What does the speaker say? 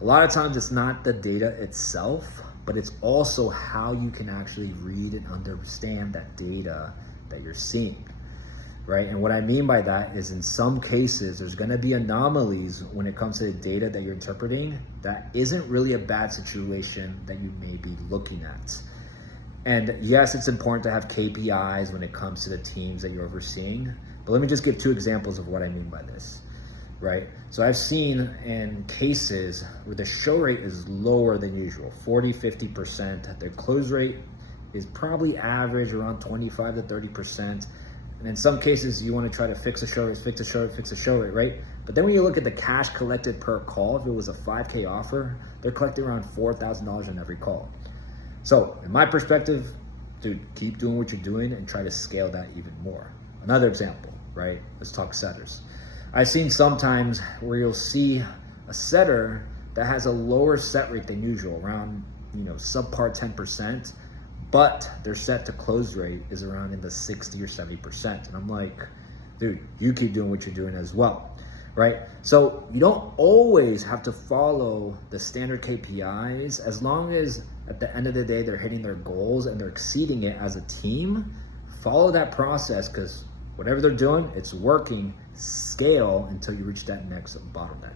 A lot of times it's not the data itself, but it's also how you can actually read and understand that data that you're seeing, right? And what I mean by that is in some cases, there's gonna be anomalies when it comes to the data that you're interpreting that isn't really a bad situation that you may be looking at. And yes, it's important to have KPIs when it comes to the teams that you're overseeing, but let me just give two examples of what I mean by this, right? So I've seen in cases where the show rate is lower than usual, 40, 50%. Their close rate is probably average around 25 to 30%. And in some cases, you want to try to fix a show rate, right? But then when you look at the cash collected per call, if it was a 5K offer, they're collecting around $4,000 on every call. So in my perspective, dude, keep doing what you're doing and try to scale that even more. Another example, right? Let's talk setters. I've seen sometimes where you'll see a setter that has a lower set rate than usual, around, subpar 10%, but their set to close rate is around in the 60 or 70%. And I'm like, dude, you keep doing what you're doing as well, right? So you don't always have to follow the standard KPIs. As long as at the end of the day, they're hitting their goals and they're exceeding it as a team, follow that process, because whatever they're doing, it's working. Scale until you reach that next bottleneck.